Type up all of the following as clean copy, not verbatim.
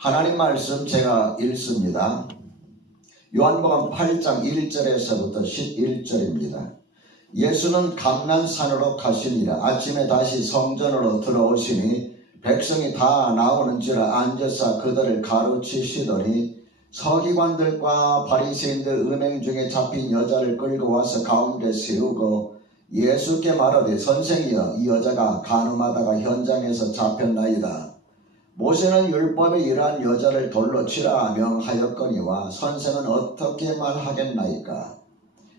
하나님 말씀 제가 읽습니다. 요한복음 8장 1절에서부터 11절입니다. 예수는 감난산으로 가시니라. 아침에 다시 성전으로 들어오시니 백성이 다 나오는지라 앉아서 그들을 가르치시더니 서기관들과 바리새인들 은행 중에 잡힌 여자를 끌고 와서 가운데 세우고 예수께 말하되 선생이여, 이 여자가 간음하다가 현장에서 잡혔나이다. 모세는 율법에 이러한 여자를 돌로 치라 명하였거니와 선생은 어떻게 말하겠나이까?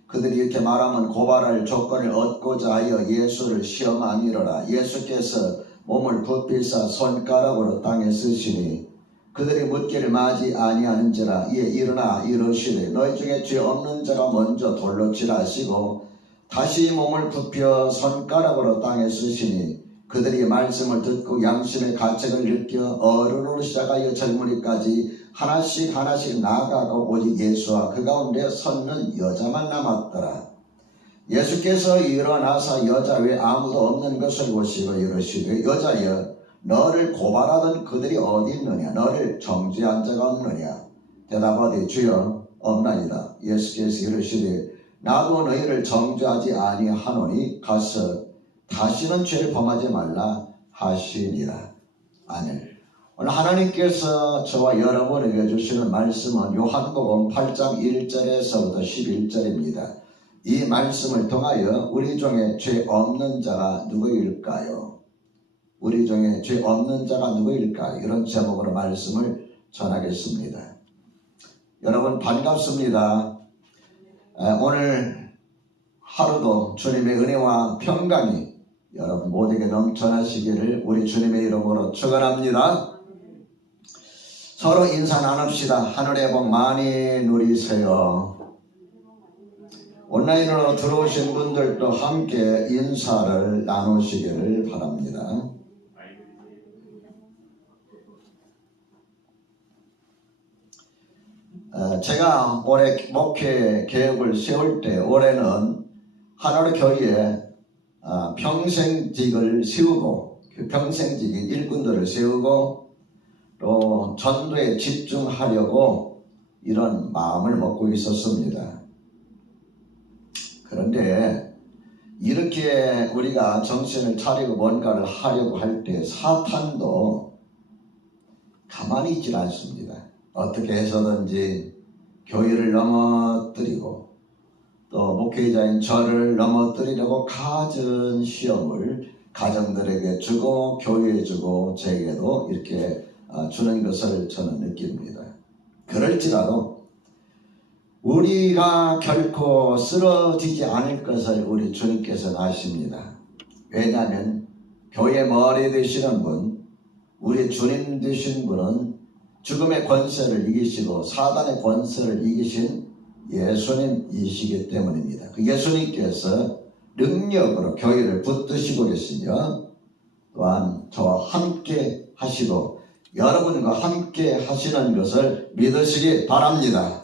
그들이 이렇게 말하면 고발할 조건을 얻고자 하여 예수를 시험하미러라. 예수께서 몸을 굽히사 손가락으로 땅에 쓰시니 그들이 묻기를 마지 아니하는지라. 이에 일어나 이르시되 너희 중에 죄 없는 자가 먼저 돌로 치라 하시고 다시 몸을 굽혀 손가락으로 땅에 쓰시니 그들이 말씀을 듣고 양심의 가책을 느껴 어른으로 시작하여 젊은이까지 하나씩 나아가고 오직 예수와 그 가운데 섰는 여자만 남았더라. 예수께서 일어나사 여자 외 아무도 없는 것을 보시고 이르시되 여자여, 너를 고발하던 그들이 어디 있느냐? 너를 정죄한 자가 없느냐? 대답하되 주여 없나이다. 예수께서 이르시되 나도 너희를 정죄하지 아니하노니 가서 다시는 죄를 범하지 말라 하시니라. 아멘. 오늘 하나님께서 저와 여러분에게 주시는 말씀은 요한복음 8장 1절에서부터 11절입니다. 이 말씀을 통하여 우리 중에 죄 없는 자가 누구일까요? 우리 중에 죄 없는 자가 누구일까요? 이런 제목으로 말씀을 전하겠습니다. 여러분 반갑습니다. 오늘 하루도 주님의 은혜와 평강이 여러분 모두에게 넘쳐나시기를 우리 주님의 이름으로 축원합니다. 서로 인사 나눕시다. 하늘의 복 많이 누리세요. 온라인으로 들어오신 분들도 함께 인사를 나누시기를 바랍니다. 제가 올해 목회 계획을 세울 때 올해는 하나로 교회에 평생직을 세우고 그 평생직인 일꾼들을 세우고 또 전도에 집중하려고 이런 마음을 먹고 있었습니다. 그런데 이렇게 우리가 정신을 차리고 뭔가를 하려고 할 때 사탄도 가만히 있질 않습니다. 어떻게 해서든지 교회를 넘어뜨리고 또 목회자인 저를 넘어뜨리려고 갖은 시험을 가정들에게 주고 교회에 주고 제게도 이렇게 주는 것을 저는 느낍니다. 그럴지라도 우리가 결코 쓰러지지 않을 것을 우리 주님께서는 아십니다. 왜냐하면 교회 머리 되시는 분, 우리 주님 되신 분은 죽음의 권세를 이기시고 사단의 권세를 이기신 예수님이시기 때문입니다. 그 예수님께서 능력으로 교회를 붙드시고 계시며 또한 저와 함께 하시고 여러분과 함께 하시는 것을 믿으시기 바랍니다.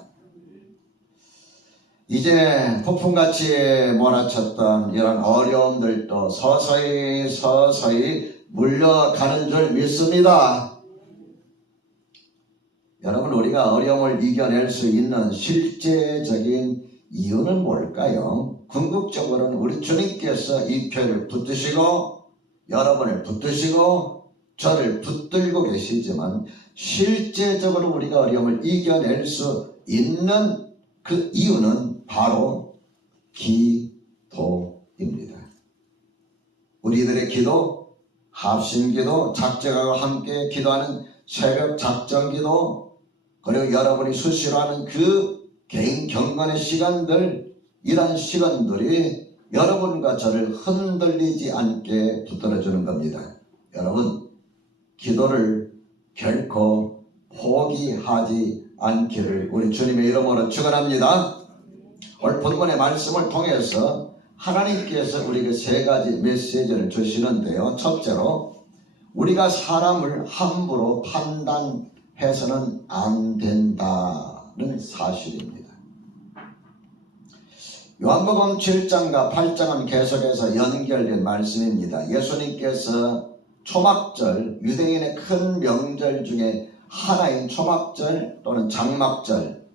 이제 폭풍같이 몰아쳤던 이런 어려움들도 서서히 물러가는 줄 믿습니다. 여러분, 우리가 어려움을 이겨낼 수 있는 실제적인 이유는 뭘까요? 궁극적으로는 우리 주님께서 이 교회를 붙드시고 여러분을 붙드시고 저를 붙들고 계시지만 실제적으로 우리가 어려움을 이겨낼 수 있는 그 이유는 바로 기도입니다. 우리들의 기도, 합심기도, 작정하고 함께 기도하는 새벽 작정기도, 그리고 여러분이 수시로 하는 그 개인 경건의 시간들, 이런 시간들이 여러분과 저를 흔들리지 않게 붙들어주는 겁니다. 여러분, 기도를 결코 포기하지 않기를 우리 주님의 이름으로 축원합니다. 오늘 본문의 말씀을 통해서 하나님께서 우리에게 세 가지 메시지를 주시는데요. 첫째로, 우리가 사람을 함부로 판단해서는 안 된다는 사실입니다. 요한복음 7장과 8장은 계속해서 연결된 말씀입니다. 예수님께서 초막절, 유대인의 큰 명절 중에 하나인 초막절 또는 장막절,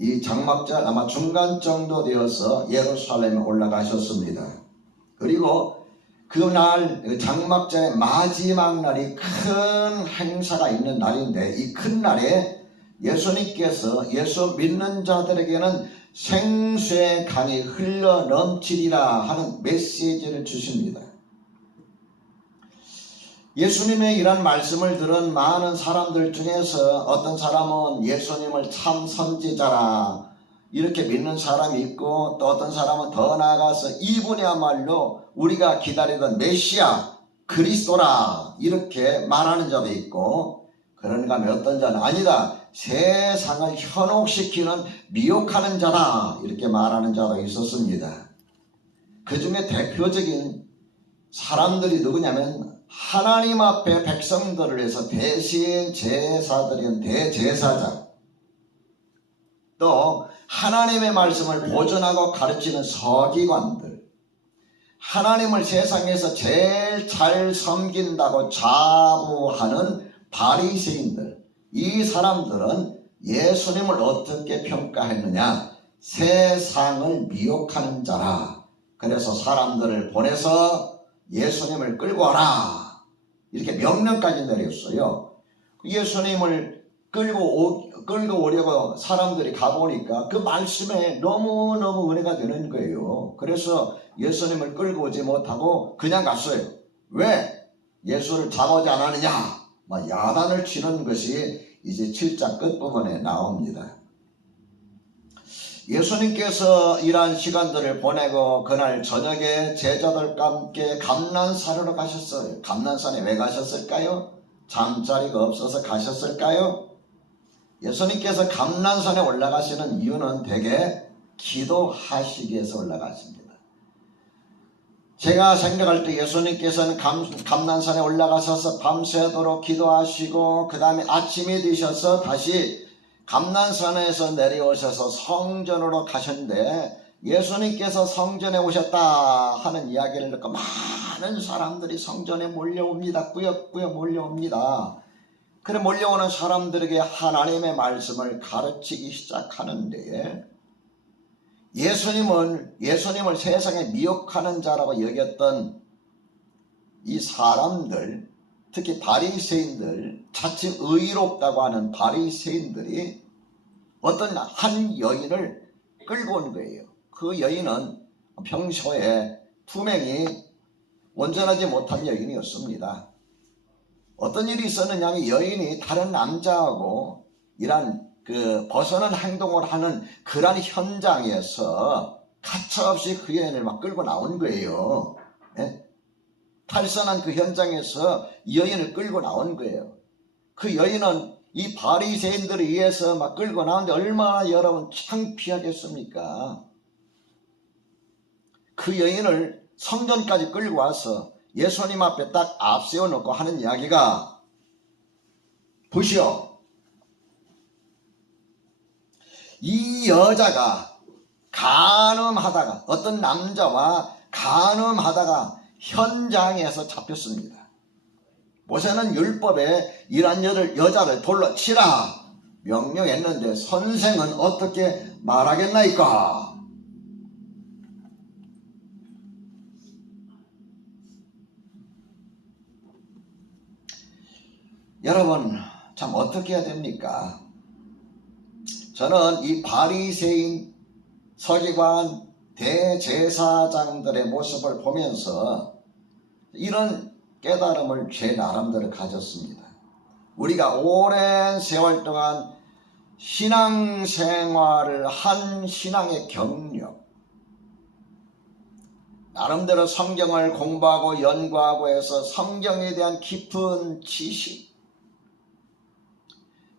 이 장막절 아마 중간 정도 되어서 예루살렘에 올라가셨습니다. 그리고 그날 장막절의 마지막 날이 큰 행사가 있는 날인데, 이 큰 날에 예수님께서 예수 믿는 자들에게는 생수의 강이 흘러 넘치리라 하는 메시지를 주십니다. 예수님의 이런 말씀을 들은 많은 사람들 중에서 어떤 사람은 예수님을 참 선지자라 이렇게 믿는 사람이 있고, 또 어떤 사람은 더 나아가서 이분이야말로 우리가 기다리던 메시아 그리스도라 이렇게 말하는 자도 있고, 그런가 하면 어떤 자는 아니다, 세상을 현혹시키는 미혹하는 자다 이렇게 말하는 자도 있었습니다. 그 중에 대표적인 사람들이 누구냐면 하나님 앞에 백성들을 위해서 대신 제사드린 대제사장, 또 하나님의 말씀을 보존하고 가르치는 서기관들, 하나님을 세상에서 제일 잘 섬긴다고 자부하는 바리새인들, 이 사람들은 예수님을 어떻게 평가했느냐? 세상을 미혹하는 자라. 그래서 사람들을 보내서 예수님을 끌고 와라 이렇게 명령까지 내렸어요. 예수님을 끌고 오려고 사람들이 가보니까 그 말씀에 너무너무 은혜가 되는 거예요. 그래서 예수님을 끌고 오지 못하고 그냥 갔어요. 왜? 예수를 잡아오지 않았느냐? 야단을 치는 것이 이제 7장 끝부분에 나옵니다. 예수님께서 이러한 시간들을 보내고 그날 저녁에 제자들과 함께 감난산으로 가셨어요. 감난산에 왜 가셨을까요? 잠자리가 없어서 가셨을까요? 예수님께서 감난산에 올라가시는 이유는 대개 기도하시기 위해서 올라가십니다. 제가 생각할 때 예수님께서는 감난산에 올라가셔서 밤새도록 기도하시고 그 다음에 아침이 되셔서 다시 감난산에서 내려오셔서 성전으로 가셨는데, 예수님께서 성전에 오셨다 하는 이야기를 듣고 많은 사람들이 성전에 몰려옵니다. 꾸역꾸역 몰려옵니다. 그래 몰려오는 사람들에게 하나님의 말씀을 가르치기 시작하는데, 예수님을 세상에 미혹하는 자라고 여겼던 이 사람들, 특히 바리새인들, 자칫 의롭다고 하는 바리새인들이 어떤 한 여인을 끌고 온 거예요. 그 여인은 평소에 투명히 온전하지 못한 여인이었습니다. 어떤 일이 있었느냐 하면 여인이 다른 남자하고 이런 벗어난 행동을 하는 그런 현장에서 가차없이 그 여인을 막 끌고 나온 거예요. 예? 탈선한 그 현장에서 여인을 끌고 나온 거예요. 그 여인은 이 바리새인들에 의해서 막 끌고 나오는데 얼마나 여러분 창피하겠습니까? 그 여인을 성전까지 끌고 와서 예수님 앞에 딱 앞세워 놓고 하는 이야기가, 보시오, 이 여자가 간음하다가, 어떤 남자와 간음하다가 현장에서 잡혔습니다. 모세는 율법에 이런 여자를 돌로 치라 명령했는데 선생은 어떻게 말하겠나이까? 여러분 참 어떻게 해야 됩니까? 저는 이 바리새인, 서기관, 대제사장들의 모습을 보면서 이런 깨달음을 제 나름대로 가졌습니다. 우리가 오랜 세월 동안 신앙생활을 한 신앙의 경력, 나름대로 성경을 공부하고 연구하고 해서 성경에 대한 깊은 지식,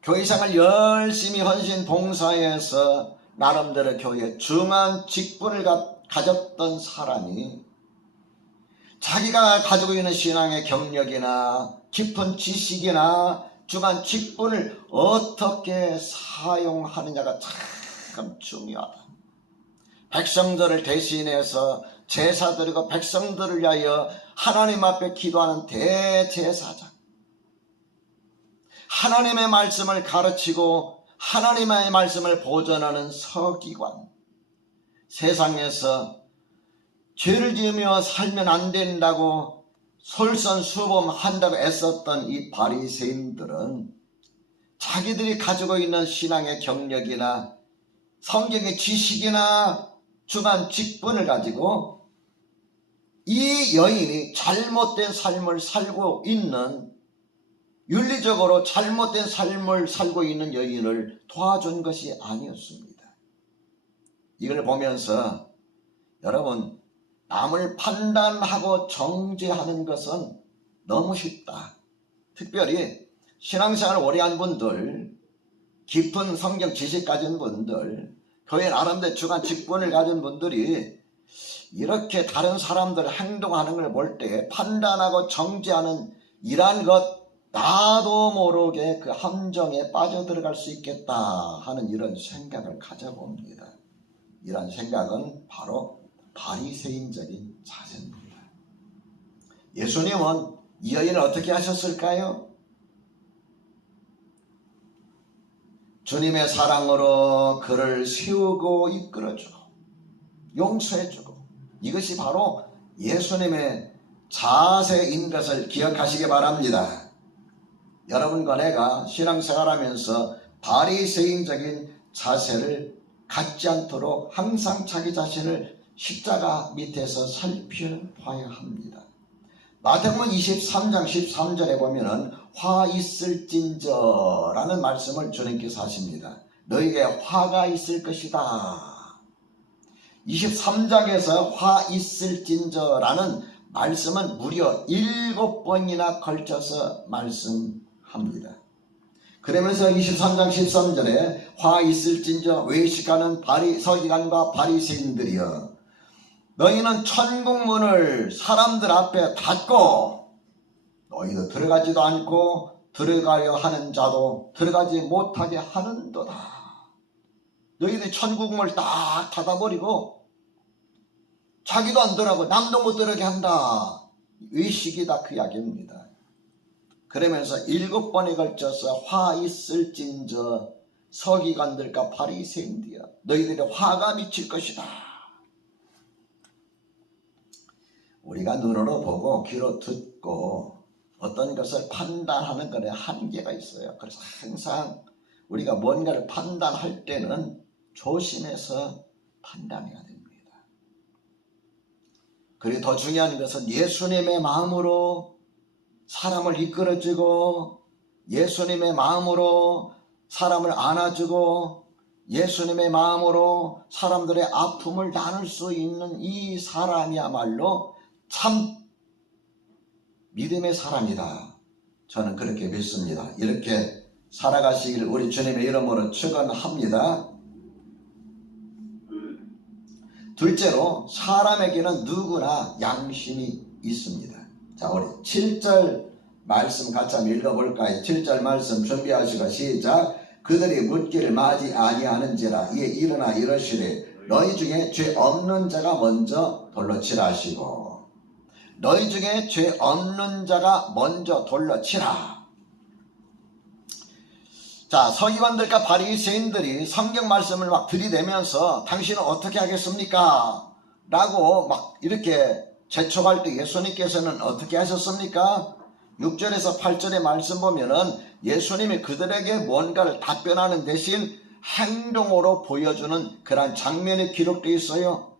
교회생활 열심히 헌신 봉사해서 나름대로 교회에 중한 직분을 가졌던 사람이 자기가 가지고 있는 신앙의 경력이나 깊은 지식이나 중한 직분을 어떻게 사용하느냐가 참 중요하다. 백성들을 대신해서 제사드리고 백성들을 위하여 하나님 앞에 기도하는 대제사장, 하나님의 말씀을 가르치고 하나님의 말씀을 보존하는 서기관, 세상에서 죄를 지으며 살면 안 된다고 솔선수범한다고 애썼던 이 바리새인들은 자기들이 가지고 있는 신앙의 경력이나 성경의 지식이나 중한 직분을 가지고 이 여인이 잘못된 삶을 살고 있는, 윤리적으로 잘못된 삶을 살고 있는 여인을 도와준 것이 아니었습니다. 이걸 보면서 여러분, 남을 판단하고 정죄하는 것은 너무 쉽다. 특별히 신앙생활을 오래 한 분들, 깊은 성경 지식 가진 분들, 교회 나름대로 중한 직분을 가진 분들이 이렇게 다른 사람들 행동하는 걸 볼 때 판단하고 정죄하는 이러한 것, 나도 모르게 그 함정에 빠져들어갈 수 있겠다 하는 이런 생각을 가져봅니다. 이런 생각은 바로 바리새인적인 자세입니다. 예수님은 이 여인을 어떻게 하셨을까요? 주님의 사랑으로 그를 세우고 이끌어주고 용서해주고, 이것이 바로 예수님의 자세인 것을 기억하시기 바랍니다. 여러분과 내가 신앙생활하면서 바리새인적인 자세를 갖지 않도록 항상 자기 자신을 십자가 밑에서 살펴봐야 합니다. 마태복음 23장 13절에 보면은 화 있을진저 라는 말씀을 주님께서 하십니다. 너에게 화가 있을 것이다. 23장에서 화 있을진저 라는 말씀은 무려 7번이나 걸쳐서 말씀합니다. 그러면서 23장 13절에 화 있을진저 외식하는 서기관과 바리새인들이여, 너희는 천국문을 사람들 앞에 닫고 너희도 들어가지도 않고 들어가려 하는 자도 들어가지 못하게 하는도다. 너희들이 천국문을 딱 닫아버리고 자기도 안 들어가고 남도 못 들어가게 한다. 외식이다, 그 이야기입니다. 그러면서 7번에 걸쳐서 화 있을진저 서기관들과 바리새인들이여, 너희들의 화가 미칠 것이다. 우리가 눈으로 보고 귀로 듣고 어떤 것을 판단하는 것에 한계가 있어요. 그래서 항상 우리가 뭔가를 판단할 때는 조심해서 판단해야 됩니다. 그리고 더 중요한 것은 예수님의 마음으로 사람을 이끌어주고, 예수님의 마음으로 사람을 안아주고, 예수님의 마음으로 사람들의 아픔을 나눌 수 있는 이 사람이야말로 참 믿음의 사람이다. 저는 그렇게 믿습니다. 이렇게 살아가시길 우리 주님의 이름으로 축원합니다. 둘째로, 사람에게는 누구나 양심이 있습니다. 자, 우리 7절 말씀 같이 한번 읽어볼까요? 7절 말씀 준비하시고 시작. 그들이 묻기를 맞이 아니하는지라 이에 일어나 이러시되 너희 중에 죄 없는 자가 먼저 돌로 치라 하시고, 너희 중에 죄 없는 자가 먼저 돌로 치라. 자, 서기관들과 바리새인들이 성경 말씀을 막 들이대면서 당신은 어떻게 하겠습니까? 라고 막 이렇게 재촉할 때 예수님께서는 어떻게 하셨습니까? 6절에서 8절의 말씀 보면은 예수님이 그들에게 뭔가를 답변하는 대신 행동으로 보여주는 그런 장면이 기록되어 있어요.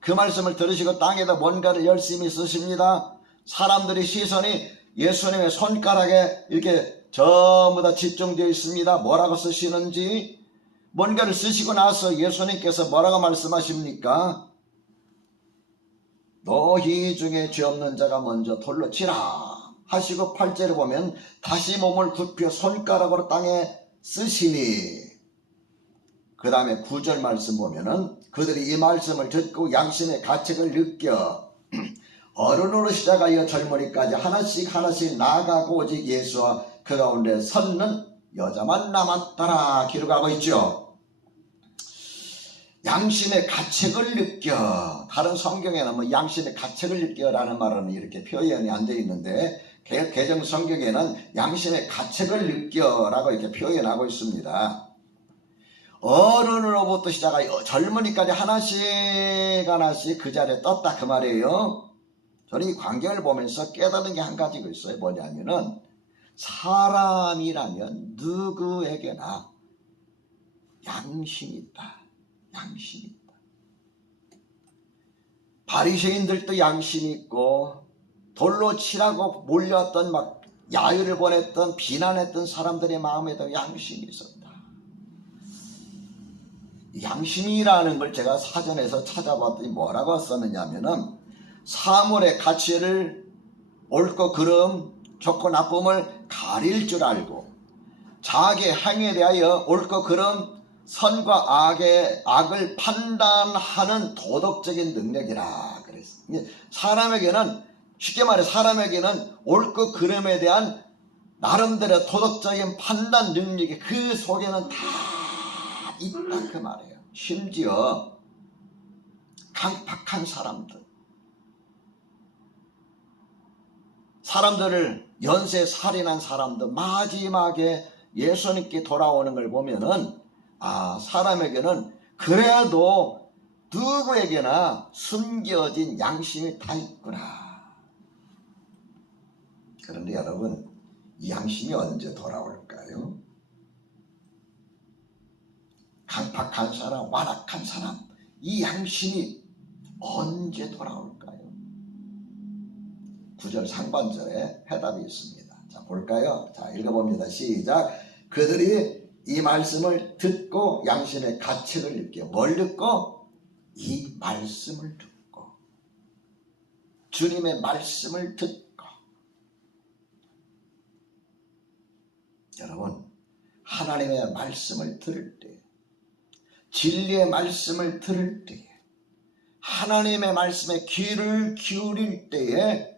그 말씀을 들으시고 땅에다 뭔가를 열심히 쓰십니다. 사람들의 시선이 예수님의 손가락에 이렇게 전부 다 집중되어 있습니다. 뭐라고 쓰시는지. 뭔가를 쓰시고 나서 예수님께서 뭐라고 말씀하십니까? 너희 중에 죄 없는 자가 먼저 돌로 치라 하시고 8절에 보면 다시 몸을 굽혀 손가락으로 땅에 쓰시니, 그 다음에 9절 말씀 보면은 그들이 이 말씀을 듣고 양심의 가책을 느껴 어른으로 시작하여 젊은이까지 하나씩 나아가고 오직 예수와 그 가운데 섰는 여자만 남았더라 기록하고 있죠. 양심의 가책을 느껴. 다른 성경에는 뭐 양심의 가책을 느껴라는 말은 이렇게 표현이 안 되어 있는데, 개정 성경에는 양심의 가책을 느껴라고 이렇게 표현하고 있습니다. 어른으로부터 시작하여 젊은이까지 하나씩 그 자리에 떴다 그 말이에요. 저는 이 광경을 보면서 깨닫는 게 한 가지가 있어요. 뭐냐면은 사람이라면 누구에게나 양심이 있다. 양심이 있다. 바리새인들도 양심이 있고 돌로 치라고 몰려왔던 막 야유를 보냈던 비난했던 사람들의 마음에도 양심이 있었다. 양심이라는 걸 제가 사전에서 찾아봤더니 뭐라고 썼느냐면은 사물의 가치를 옳고 그름, 좋고 나쁨을 가릴 줄 알고 자기 행위에 대하여 옳고 그름, 선과 악을 판단하는 도덕적인 능력이라 그랬어요. 사람에게는 쉽게 말해 사람에게는 옳고 그름에 대한 나름대로 도덕적인 판단 능력이 그 속에는 다 있다 그 말이에요. 심지어 강팍한 사람들을 연쇄 살인한 사람도 마지막에 예수님께 돌아오는 걸 보면은 사람에게는 그래도 누구에게나 숨겨진 양심이 다 있구나. 그런데 여러분, 이 양심이 언제 돌아올까요? 강팍한 사람, 완악한 사람, 이 양심이 언제 돌아올까요? 9절 상반절에 해답이 있습니다. 자, 볼까요? 자, 읽어봅니다. 시작. 그들이 이 말씀을 듣고 양심의 가책을 느껴. 뭘 듣고? 이 말씀을 듣고. 주님의 말씀을 듣고. 여러분, 하나님의 말씀을 들을 때, 진리의 말씀을 들을 때에, 하나님의 말씀에 귀를 기울일 때에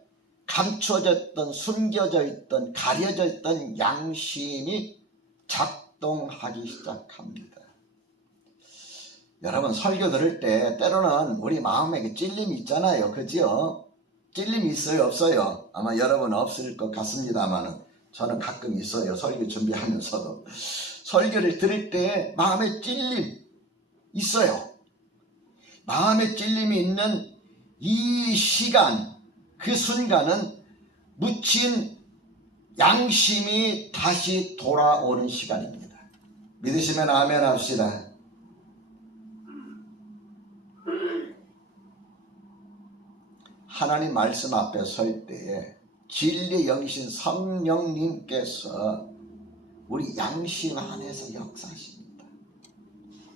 감춰졌던, 숨겨져 있던, 가려져 있던 양심이 작동하기 시작합니다. 여러분, 설교 들을 때 때로는 우리 마음에 찔림이 있잖아요. 그죠? 찔림이 있어요? 없어요? 아마 여러분 없을 것 같습니다만 저는 가끔 있어요. 설교 준비하면서도. 설교를 들을 때 마음에 찔림 있어요. 마음에 찔림이 있는 이 시간, 그 순간은 묻힌 양심이 다시 돌아오는 시간입니다. 믿으시면 아멘 합시다. 하나님 말씀 앞에 설 때에 진리 영이신 성령님께서 우리 양심 안에서 역사하십니다.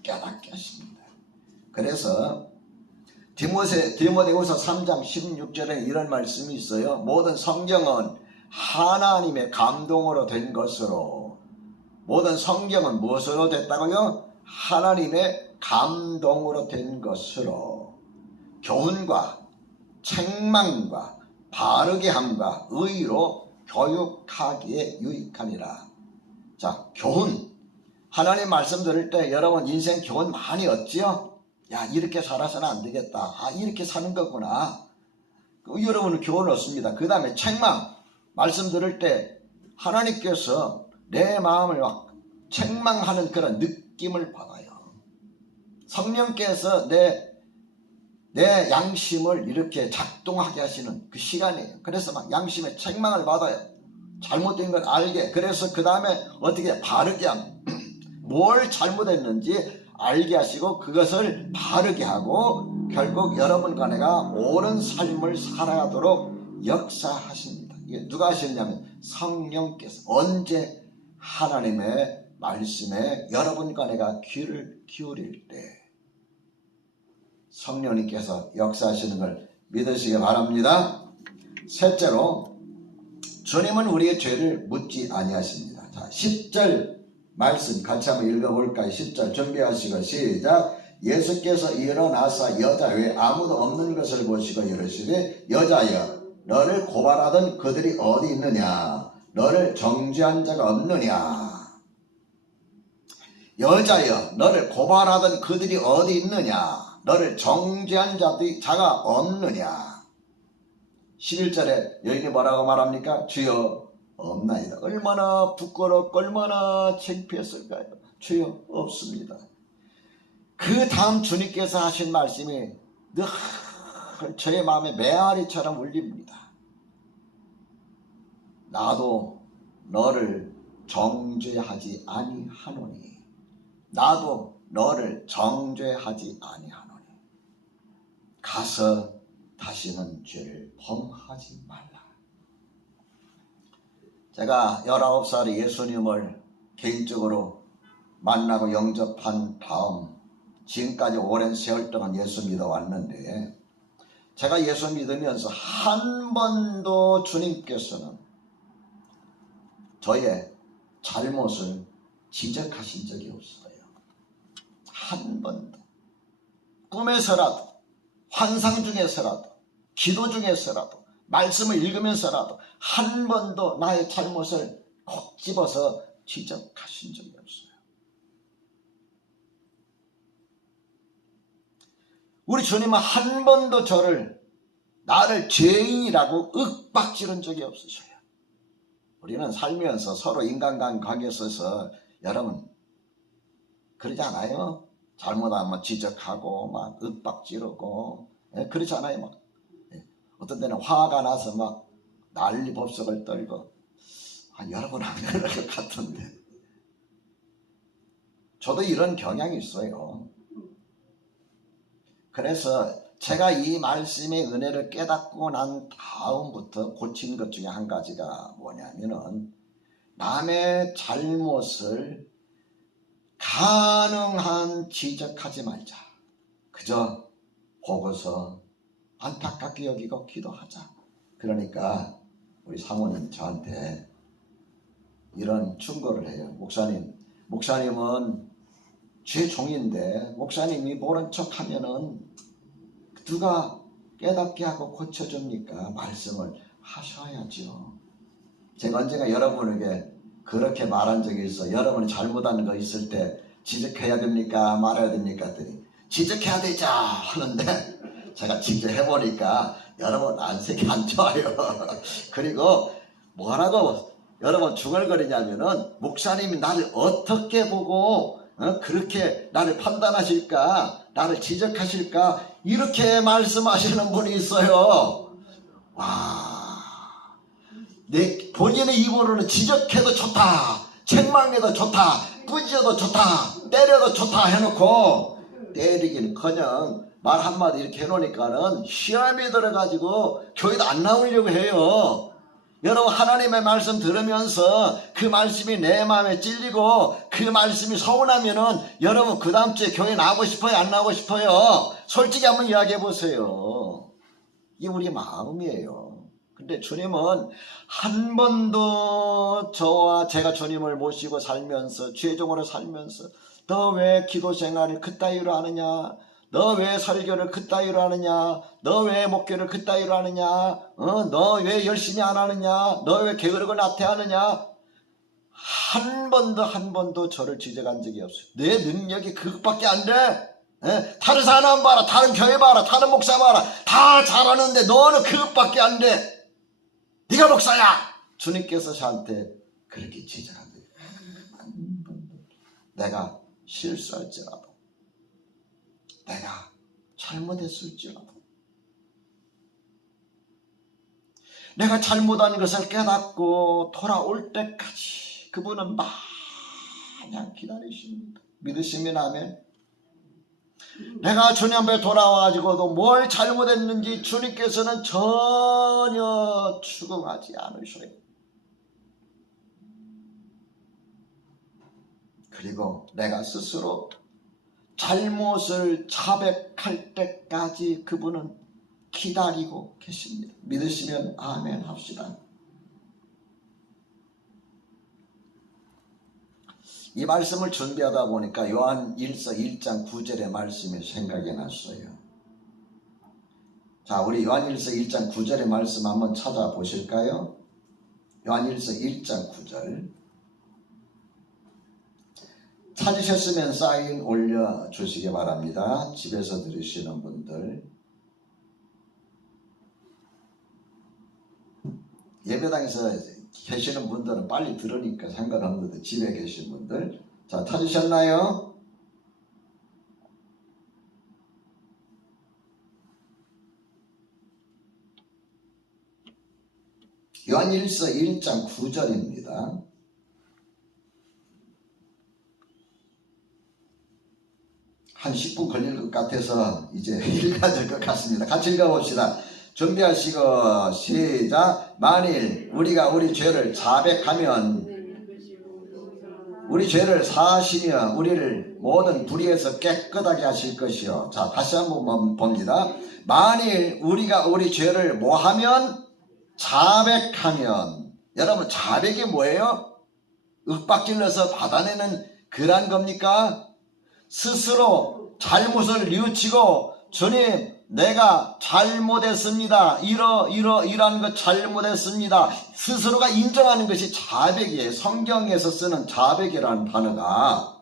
깨닫게 하십니다. 그래서 디모데후서 3장 16절에 이런 말씀이 있어요. 모든 성경은 하나님의 감동으로 된 것으로, 모든 성경은 무엇으로 됐다고요? 하나님의 감동으로 된 것으로 교훈과 책망과 바르게 함과 의로 교육하기에 유익하니라. 자, 교훈. 하나님 말씀 들을 때 여러분 인생 교훈 많이 얻지요? 야, 이렇게 살아서는 안 되겠다. 이렇게 사는 거구나. 여러분은 교훈을 얻습니다. 그 다음에 책망. 말씀 들을 때 하나님께서 내 마음을 막 책망하는 그런 느낌을 받아요. 성령께서 내 양심을 이렇게 작동하게 하시는 그 시간이에요. 그래서 막 양심의 책망을 받아요. 잘못된 걸 알게. 그래서 그 다음에 어떻게 바르게 함. 뭘 잘못했는지 알게 하시고 그것을 바르게 하고 결국 여러분과 내가 옳은 삶을 살아가도록 역사하십니다. 이게 누가 하셨냐면 성령께서. 언제? 하나님의 말씀에 여러분과 내가 귀를 기울일 때 성령님께서 역사하시는 걸 믿으시기 바랍니다. 셋째로, 주님은 우리의 죄를 묻지 아니하십니다. 자, 10절 말씀 같이 한번 읽어볼까요? 10절 준비하시고 시작. 예수께서 일어나사 여자 외에 아무도 없는 것을 보시고 이르시되 여자여, 너를 고발하던 그들이 어디 있느냐? 너를 정죄한 자가 없느냐? 여자여, 너를 고발하던 그들이 어디 있느냐? 너를 정죄한 자가 없느냐? 11절에 여인이 뭐라고 말합니까? 주여 없나이다. 얼마나 부끄럽고 얼마나 창피했을까요? 주여 없습니다. 그 다음 주님께서 하신 말씀이 늘 저의 마음에 메아리처럼 울립니다. 나도 너를 정죄하지 아니하노니, 나도 너를 정죄하지 아니하노니 가서 다시는 죄를 범하지 말라. 제가 19살에 예수님을 개인적으로 만나고 영접한 다음 지금까지 오랜 세월 동안 예수 믿어왔는데, 제가 예수 믿으면서 한 번도 주님께서는 저의 잘못을 지적하신 적이 없어요. 한 번도. 꿈에서라도, 환상 중에서라도, 기도 중에서라도, 말씀을 읽으면서라도 한 번도 나의 잘못을 콕 집어서 지적하신 적이 없어요. 우리 주님은 한 번도 나를 죄인이라고 윽박지른 적이 없으셔요. 우리는 살면서 서로 인간관계에 있어서 여러분 그러지 않아요? 잘못하면 지적하고 막 윽박지르고, 그렇지 않아요? 막. 어떤 때는 화가 나서 막 난리 법석을 떨고, 여러분 안 그럴 것 같은데 저도 이런 경향이 있어요. 그래서 제가 이 말씀의 은혜를 깨닫고 난 다음부터 고친 것 중에 한 가지가 뭐냐면은, 남의 잘못을 가능한 지적하지 말자. 그저 보고서 안타깝게 여기고 기도하자. 그러니까 우리 사모님 저한테 이런 충고를 해요. 목사님은 죄종인데 목사님이 모른 척하면은 누가 깨닫게 하고 고쳐줍니까? 말씀을 하셔야죠. 제가 언젠가 여러분에게 그렇게 말한 적이 있어. 여러분이 잘못하는 거 있을 때 지적해야 됩니까? 말아야 됩니까? 했더니 지적해야 되자 하는데, 제가 직접 해보니까 여러분 안색이 안 좋아요. 그리고 뭐라고 여러분 중얼거리냐면은, 목사님이 나를 어떻게 보고 그렇게 나를 판단하실까, 나를 지적하실까, 이렇게 말씀하시는 분이 있어요. 와, 본인의 입으로는 지적해도 좋다, 책망해도 좋다, 꾸짖어도 좋다, 때려도 좋다 해놓고, 때리기는커녕 말 한마디 이렇게 해놓으니까는 시험이 들어가지고 교회도 안 나오려고 해요. 여러분 하나님의 말씀 들으면서 그 말씀이 내 마음에 찔리고 그 말씀이 서운하면은 여러분 그 다음 주에 교회 나오고 싶어요? 안 나오고 싶어요? 솔직히 한번 이야기해 보세요. 이게 우리 마음이에요. 근데 주님은 한 번도 저와 제가 주님을 모시고 살면서, 죄종으로 살면서 너 왜 기도 생활을 그따위로 하느냐, 너 왜 설교를 그따위로 하느냐, 너 왜 목회를 그따위로 하느냐, 너 왜 열심히 안 하느냐, 너 왜 게으르고 나태하느냐, 한 번도 저를 지적한 적이 없어요. 내 능력이 그것밖에 안 돼. 다른 사람 봐라, 다른 교회 봐라, 다른 목사 봐라, 다 잘하는데 너는 그것밖에 안 돼. 네가 목사야. 주님께서 저한테 그렇게 지적한 거예요. 내가 실수할지라도, 내가 잘못했을지라도, 내가 잘못한 것을 깨닫고 돌아올 때까지 그분은 마냥 기다리십니다. 믿으시면 아멘. 내가 주님 앞에 돌아와가지고도 뭘 잘못했는지 주님께서는 전혀 추궁하지 않으셔요. 그리고 내가 스스로 잘못을 자백할 때까지 그분은 기다리고 계십니다. 믿으시면 아멘 합시다. 이 말씀을 준비하다 보니까 요한 1서 1장 9절의 말씀이 생각이 났어요. 자, 우리 요한 1서 1장 9절의 말씀 한번 찾아보실까요? 요한 1서 1장 9절. 찾으셨으면 사인 올려주시기 바랍니다. 집에서 들으시는 분들. 예배당에서 계시는 분들은 빨리 들으니까 상관없는데 집에 계신 분들 자 찾으셨나요? 요한일서 1장 9절입니다. 한 10분 걸릴 것 같아서 이제 읽어야 될 것 같습니다. 같이 읽어봅시다. 준비하시고 시작. 만일 우리가 우리 죄를 자백하면 우리 죄를 사하시며 우리를 모든 불의에서 깨끗하게 하실 것이요. 자 다시 한번 봅니다. 만일 우리가 우리 죄를 뭐하면 자백하면. 여러분 자백이 뭐예요? 윽박질러서 받아내는 그런 겁니까? 스스로 잘못을 뉘우치고 주님 내가 잘못했습니다. 이러한 것 잘못했습니다. 스스로가 인정하는 것이 자백이에요. 성경에서 쓰는 자백이라는 단어가.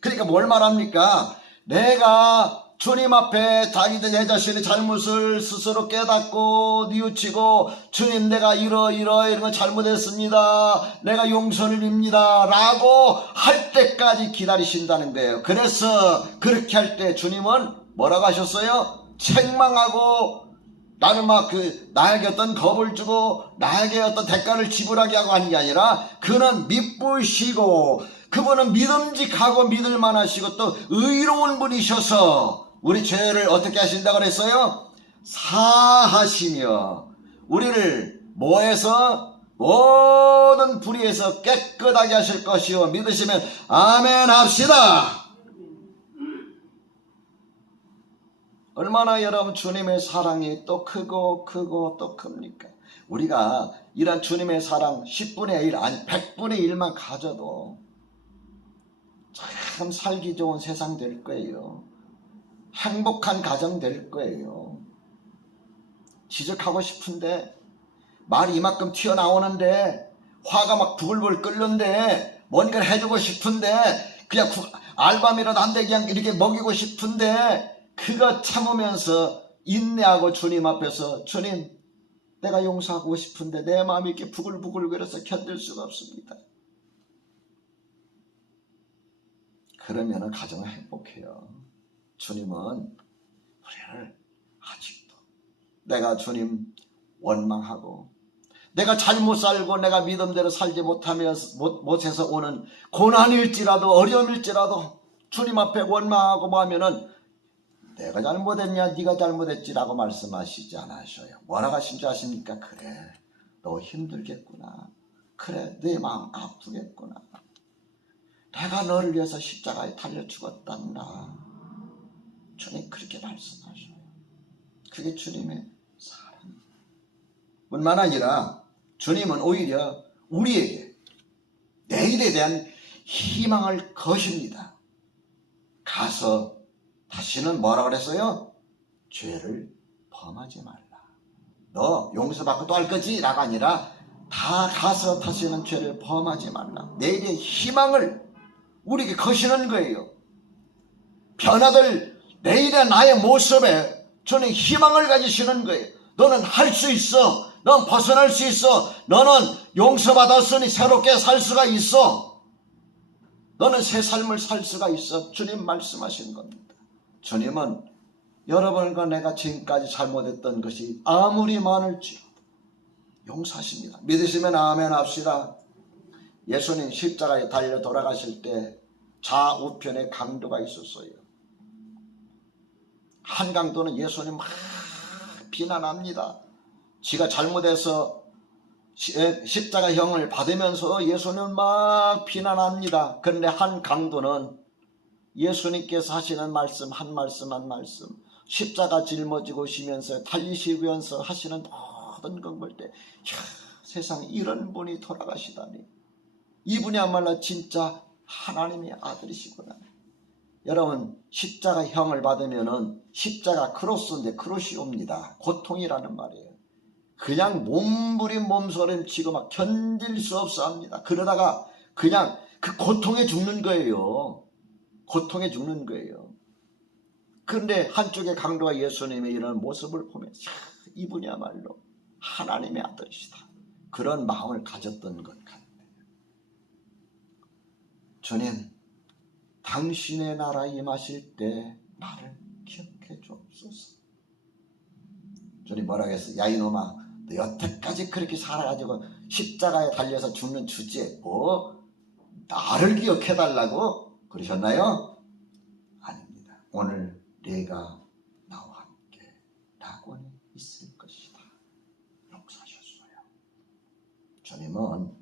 그러니까 뭘 말합니까? 내가 주님 앞에 내 자신의 잘못을 스스로 깨닫고 뉘우치고 주님 내가 이런 거 잘못했습니다. 내가 용서를 빕니다. 라고 할 때까지 기다리신다는 거예요. 그래서 그렇게 할 때 주님은 뭐라고 하셨어요? 책망하고 나는 나에게 어떤 겁을 주고 나에게 어떤 대가를 지불하게 하고 하는 게 아니라 그는 미쁘시고 그분은 믿음직하고 믿을만하시고 또 의로운 분이셔서 우리 죄를 어떻게 하신다고 그랬어요? 사하시며 우리를 뭐해서 모든 불의에서 깨끗하게 하실 것이요 믿으시면 아멘 합시다. 얼마나 여러분 주님의 사랑이 또 크고 또 큽니까? 우리가 이런 주님의 사랑 10분의 1 아니 100분의 1만 가져도 참 살기 좋은 세상 될 거예요. 행복한 가정 될 거예요. 지적하고 싶은데 말이 이만큼 튀어나오는데 화가 막 부글부글 끓는데 뭔가를 해주고 싶은데 그냥 알밤이라도 한 대 그냥 이렇게 먹이고 싶은데 그거 참으면서 인내하고 주님 앞에서 주님 내가 용서하고 싶은데 내 마음이 이렇게 부글부글거려서 견딜 수가 없습니다. 그러면 가정은 행복해요. 주님은 우리를 아직도 내가 주님 원망하고 내가 잘못 살고 내가 믿음대로 살지 못해서 오는 고난일지라도 어려움일지라도 주님 앞에 원망하고 뭐 하면은 내가 잘못했냐 네가 잘못했지라고 말씀하시지 않으셔요. 뭐라고 하신지 아십니까? 그래 너 힘들겠구나. 그래 내 마음 아프겠구나. 내가 너를 위해서 십자가에 달려 죽었단다. 주님 그렇게 말씀하셔요. 그게 주님의 사랑입니다. 뿐만 아니라 주님은 오히려 우리에게 내일에 대한 희망을 거십니다. 가서 다시는 뭐라 그랬어요? 죄를 범하지 말라. 너 용서받고 또 할 거지? 라가 아니라 다 가서 다시는 죄를 범하지 말라. 내일의 희망을 우리에게 거시는 거예요. 변화될 내일의 나의 모습에 저는 희망을 가지시는 거예요. 너는 할 수 있어. 넌 벗어날 수 있어. 너는 용서받았으니 새롭게 살 수가 있어. 너는 새 삶을 살 수가 있어. 주님 말씀하신 겁니다. 주님은 여러분과 내가 지금까지 잘못했던 것이 아무리 많을지라도 용서하십니다. 믿으시면 아멘 합시다. 예수님 십자가에 달려 돌아가실 때 좌우편에 강도가 있었어요. 한 강도는 예수님 막 비난합니다. 지가 잘못해서 십자가형을 받으면서 예수님 막 비난합니다. 그런데 한 강도는 예수님께서 하시는 말씀 한 말씀 십자가 짊어지고 오시면서 달리시면서 하시는 모든 걸 볼 때 세상에 이런 분이 돌아가시다니 이분이야말로 진짜 하나님의 아들이시구나. 여러분 십자가형을 받으면은 십자가 크로스인데 크로시옵니다. 고통이라는 말이에요. 그냥 몸부림 몸서림치고 막 견딜 수 없어 합니다. 그러다가 그냥 그 고통에 죽는 거예요. 고통에 죽는 거예요. 그런데 한쪽에 강도가 예수님의 이런 모습을 보면서 이분이야말로 하나님의 아들이시다. 그런 마음을 가졌던 것 같아요. 주님, 당신의 나라 임하실 때 나를 기억해 주옵소서. 주님 뭐라고 했어요? 야 이놈아, 너 여태까지 그렇게 살아가지고 십자가에 달려서 죽는 주제에 뭐 나를 기억해 달라고 그러셨나요? 아닙니다. 오늘 내가 나와 함께 낙원에 있을 것이다. 용서하셨어요. 주님은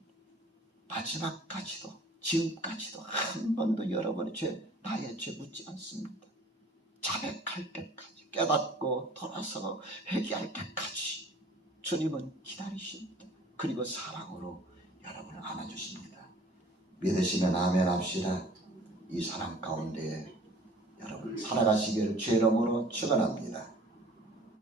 마지막까지도 지금까지도 한 번도 여러분의 죄, 나의 죄 묻지 않습니다. 자백할 때까지 깨닫고 돌아서 회개할 때까지 주님은 기다리십니다. 그리고 사랑으로 여러분을 안아주십니다. 믿으시면 아멘 합시다. 이 사랑 가운데 여러분 살아가시기를 죄 이름으로 축원합니다.